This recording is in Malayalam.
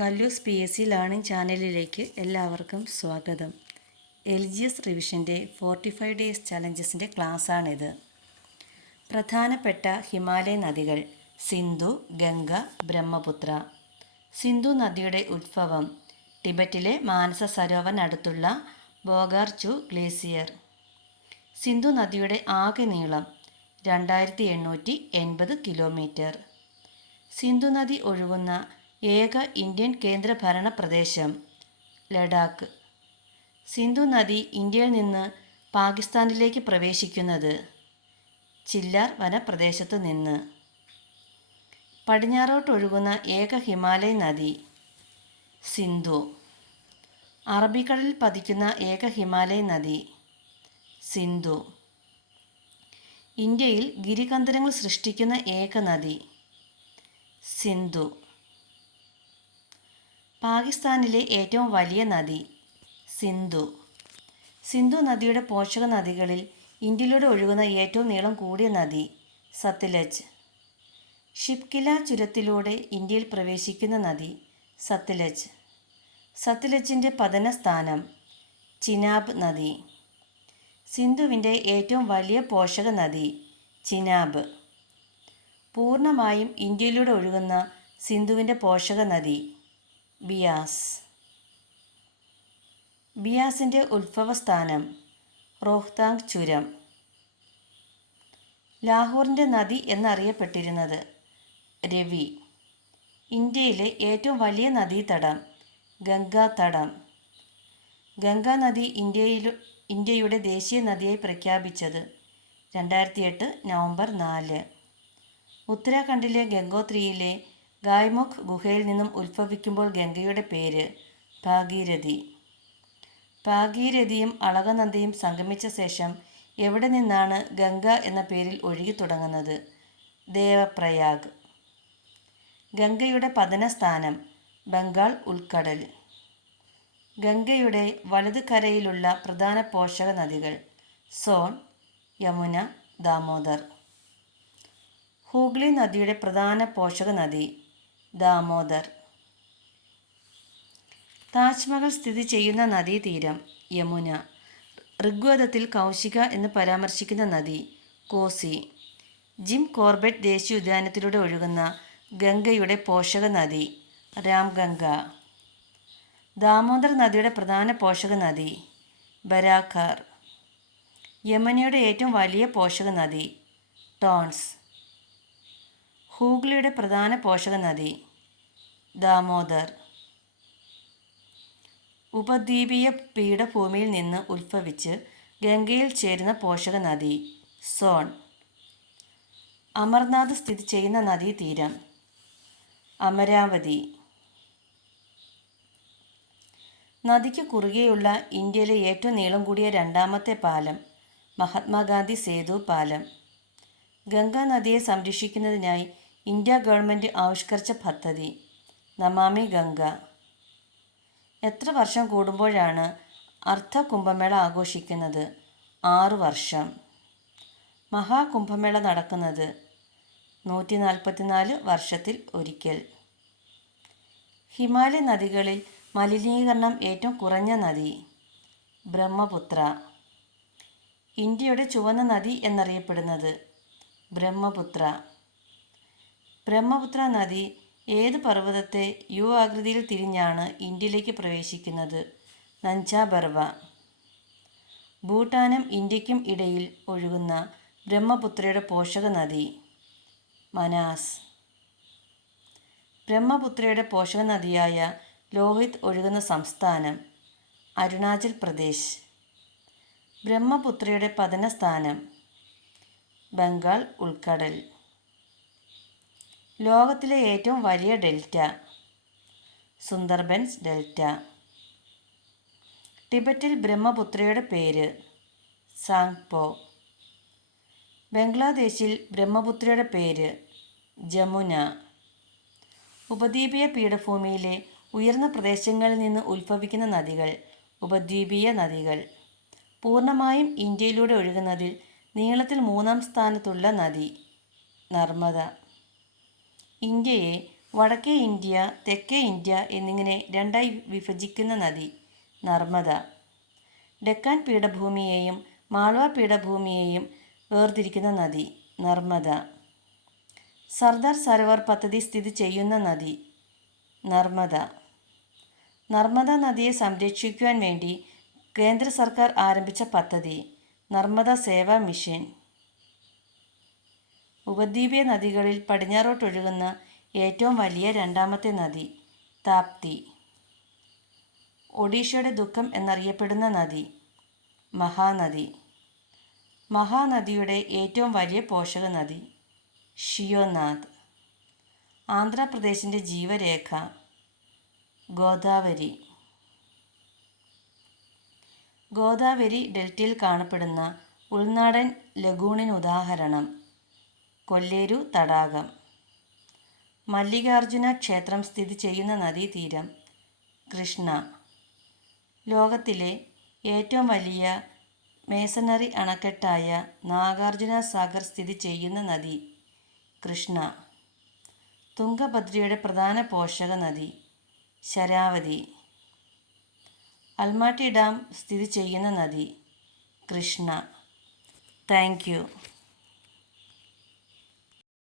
Kallus P S C learning ചാനലിലേക്ക് എല്ലാവർക്കും സ്വാഗതം. എൽ ജി എസ് റിവിഷന്റെ ഫോർട്ടി ഫൈവ് ഡേയ്സ് ചലഞ്ചസിന്റെ ക്ലാസ്സാണിത്. പ്രധാനപ്പെട്ട ഹിമാലയ നദികൾ സിന്ധു ഗംഗ ബ്രഹ്മപുത്ര. സിന്ധു നദിയുടെ ഉത്ഭവം ടിബറ്റിലെ മാനസ സരോവറിനടുത്തുള്ള ബോഗാർചു ഗ്ലേസിയർ. സിന്ധു നദിയുടെ ആകെ നീളം രണ്ടായിരത്തി എണ്ണൂറ്റി എൺപത് കിലോമീറ്റർ. സിന്ധു നദി ഒഴുകുന്ന ഏക ഇന്ത്യൻ കേന്ദ്രഭരണ പ്രദേശം ലഡാക്ക്. സിന്ധു നദി ഇന്ത്യയിൽ നിന്ന് പാകിസ്ഥാനിലേക്ക് പ്രവേശിക്കുന്നത് ചില്ലാർ വനപ്രദേശത്ത് നിന്ന്. പടിഞ്ഞാറോട്ടൊഴുകുന്ന ഏക ഹിമാലയ നദി സിന്ധു. അറബിക്കടലിൽ പതിക്കുന്ന ഏക ഹിമാലയ നദി സിന്ധു. ഇന്ത്യയിൽ ഗിരികന്ധരങ്ങൾ സൃഷ്ടിക്കുന്ന ഏക നദി സിന്ധു. പാകിസ്ഥാനിലെ ഏറ്റവും വലിയ നദി സിന്ധു. സിന്ധു നദിയുടെ പോഷക നദികളിൽ ഇന്ത്യയിലൂടെ ഒഴുകുന്ന ഏറ്റവും നീളം കൂടിയ നദി സത്ലജ്. ഷിപ്കില ചുരത്തിലൂടെ ഇന്ത്യയിൽ പ്രവേശിക്കുന്ന നദി സത്ലജ്. സത്ലജിന്റെ പതനസ്ഥാനം ചിനാബ് നദി. സിന്ധുവിന്റെ ഏറ്റവും വലിയ പോഷക നദി ചിനാബ്. പൂർണമായും ഇന്ത്യയിലൂടെ ഒഴുകുന്ന സിന്ധുവിന്റെ പോഷക നദി ബിയാസ്. ബിയാസിന്റെ ഉത്ഭവസ്ഥാനം റോഹ്താങ് ചുരം. ലാഹോറിന്റെ നദി എന്നറിയപ്പെട്ടിരുന്നത് രവി. ഇന്ത്യയിലെ ഏറ്റവും വലിയ നദീതടം ഗംഗാ തടം. ഗംഗാ നദി ഇന്ത്യയിൽ ഇന്ത്യയുടെ ദേശീയ നദിയായി പ്രഖ്യാപിച്ചത് രണ്ടായിരത്തി എട്ട് നവംബർ നാല്. ഉത്തരാഖണ്ഡിലെ ഗംഗോത്രിയിലെ ഗായ്മുഖ് ഗുഹയിൽ നിന്നും ഉത്ഭവിക്കുമ്പോൾ ഗംഗയുടെ പേര് ഭാഗീരഥി. ഭാഗീരഥിയും അളകനന്ദയും സംഗമിച്ച ശേഷം എവിടെ നിന്നാണ് ഗംഗ എന്ന പേരിൽ ഒഴുകി തുടങ്ങുന്നത്? ദേവപ്രയാഗ്. ഗംഗയുടെ പതനസ്ഥാനം ബംഗാൾ ഉൾക്കടൽ. ഗംഗയുടെ വലതു കരയിലുള്ള പ്രധാന പോഷക നദികൾ സോൺ യമുന ദാമോദർ. ഹൂഗ്ലി നദിയുടെ പ്രധാന പോഷക നദി ദാമോദർ. താജ്മഹൽ സ്ഥിതി ചെയ്യുന്ന നദീതീരം യമുന. ഋഗ്വേദത്തിൽ കൗശിക എന്ന് പരാമർശിക്കുന്ന നദി കോസി. ജിം കോർബറ്റ് ദേശീയ ഉദ്യാനത്തിലൂടെ ഒഴുകുന്ന ഗംഗയുടെ പോഷക നദി രാംഗംഗ. ദാമോദർ നദിയുടെ പ്രധാന പോഷക നദി ബരാഖാർ. യമുനയുടെ ഏറ്റവും വലിയ പോഷക നദി ടോൺസ്. ഹൂഗ്ലിയുടെ പ്രധാന പോഷക നദി ദാമോദർ. ഉപദ്വീപീയ പീഠഭൂമിയിൽ നിന്ന് ഉത്ഭവിച്ച് ഗംഗയിൽ ചേരുന്ന പോഷക നദി സോൺ. അമർനാഥ് സ്ഥിതി ചെയ്യുന്ന നദീതീരം അമരാവതി. നദിക്ക് കുറുകെയുള്ള ഇന്ത്യയിലെ ഏറ്റവും നീളം കൂടിയ രണ്ടാമത്തെ പാലം മഹാത്മാഗാന്ധി സേതു പാലം. ഗംഗാ നദിയെ സംരക്ഷിക്കുന്നതിനായി ഇന്ത്യ ഗവൺമെന്റ് ആവിഷ്കരിച്ച പദ്ധതി നമാമി ഗംഗ. എത്ര വർഷം കൂടുമ്പോഴാണ് അർദ്ധ കുംഭമേള ആഘോഷിക്കുന്നത്? ആറ് വർഷം. മഹാകുംഭമേള നടക്കുന്നത് നൂറ്റി നാൽപ്പത്തിനാല് വർഷത്തിൽ ഒരിക്കൽ. ഹിമാലയ നദികളിൽ മലിനീകരണം ഏറ്റവും കുറഞ്ഞ നദി ബ്രഹ്മപുത്ര. ഇന്ത്യയുടെ ചുവന്ന നദി എന്നറിയപ്പെടുന്നത് ബ്രഹ്മപുത്ര. ബ്രഹ്മപുത്ര നദി ഏത് പർവതത്തെ യു ആകൃതിയിൽ തിരിഞ്ഞാണ് ഇന്ത്യയിലേക്ക് പ്രവേശിക്കുന്നത്? നഞ്ചാബർവ ഭൂട്ടാനും ഇന്ത്യക്കും ഇടയിൽ ഒഴുകുന്ന ബ്രഹ്മപുത്രയുടെ പോഷക നദി മനാസ്. ബ്രഹ്മപുത്രയുടെ പോഷക നദിയായ ലോഹിത് ഒഴുകുന്ന സംസ്ഥാനം അരുണാചൽ പ്രദേശ്. ബ്രഹ്മപുത്രയുടെ പതനസ്ഥാനം ബംഗാൾ ഉൾക്കടൽ. ലോകത്തിലെ ഏറ്റവും വലിയ ഡെൽറ്റ. സുന്ദർബൻസ് ഡെൽറ്റ. ടിബറ്റിൽ ബ്രഹ്മപുത്രയുടെ പേര് സാങ്പോ. ബംഗ്ലാദേശിൽ ബ്രഹ്മപുത്രയുടെ പേര് ജമുന. ഉപദ്വീപീയ പീഠഭൂമിയിലെ ഉയർന്ന പ്രദേശങ്ങളിൽ നിന്ന് ഉത്ഭവിക്കുന്ന നദികൾ ഉപദ്വീപീയ നദികൾ. പൂർണമായും ഇന്ത്യയിലൂടെ ഒഴുകുന്നതിൽ നീളത്തിൽ മൂന്നാം സ്ഥാനത്തുള്ള നദി നർമ്മദ. ഇന്ത്യയെ വടക്കേ ഇന്ത്യ തെക്കേ ഇന്ത്യ എന്നിങ്ങനെ രണ്ടായി വിഭജിക്കുന്ന നദി നർമ്മദ. ഡെക്കാൻ പീഠഭൂമിയെയും മാൾവ പീഠഭൂമിയെയും വേർതിരിക്കുന്ന നദി നർമ്മദ. സർദാർ സരോവർ പദ്ധതി സ്ഥിതി ചെയ്യുന്ന നദി നർമ്മദ. നർമ്മദ നദിയെ സംരക്ഷിക്കുവാൻ വേണ്ടി കേന്ദ്ര സർക്കാർ ആരംഭിച്ച പദ്ധതി നർമ്മദ സേവാ മിഷൻ. ഉപദ്വീപീയ നദികളിൽ പടിഞ്ഞാറോട്ടൊഴുകുന്ന ഏറ്റവും വലിയ രണ്ടാമത്തെ നദി താപ്തി. ഒഡീഷയുടെ ദുഃഖം എന്നറിയപ്പെടുന്ന നദി മഹാനദി. മഹാനദിയുടെ ഏറ്റവും വലിയ പോഷക നദി ഷിയോനാഥ് ആന്ധ്രാപ്രദേശിന്റെ ജീവരേഖ ഗോദാവരി. ഗോദാവരി ഡെൽറ്റയിൽ കാണപ്പെടുന്ന ഉൾനാടൻ ലഗൂണിന് ഉദാഹരണം കൊല്ലേരു തടാകം. മല്ലികാർജുന ക്ഷേത്രം സ്ഥിതി ചെയ്യുന്ന നദീതീരം കൃഷ്ണ. ലോകത്തിലെ ഏറ്റവും വലിയ മേസനറി അണക്കെട്ടായ നാഗാർജുന സാഗർ സ്ഥിതി ചെയ്യുന്ന നദി കൃഷ്ണ. തുംഗഭദ്രയുടെ പ്രധാന പോഷക നദി ശരാവതി. അൽമാട്ടി ഡാം സ്ഥിതി ചെയ്യുന്ന നദി കൃഷ്ണ. താങ്ക്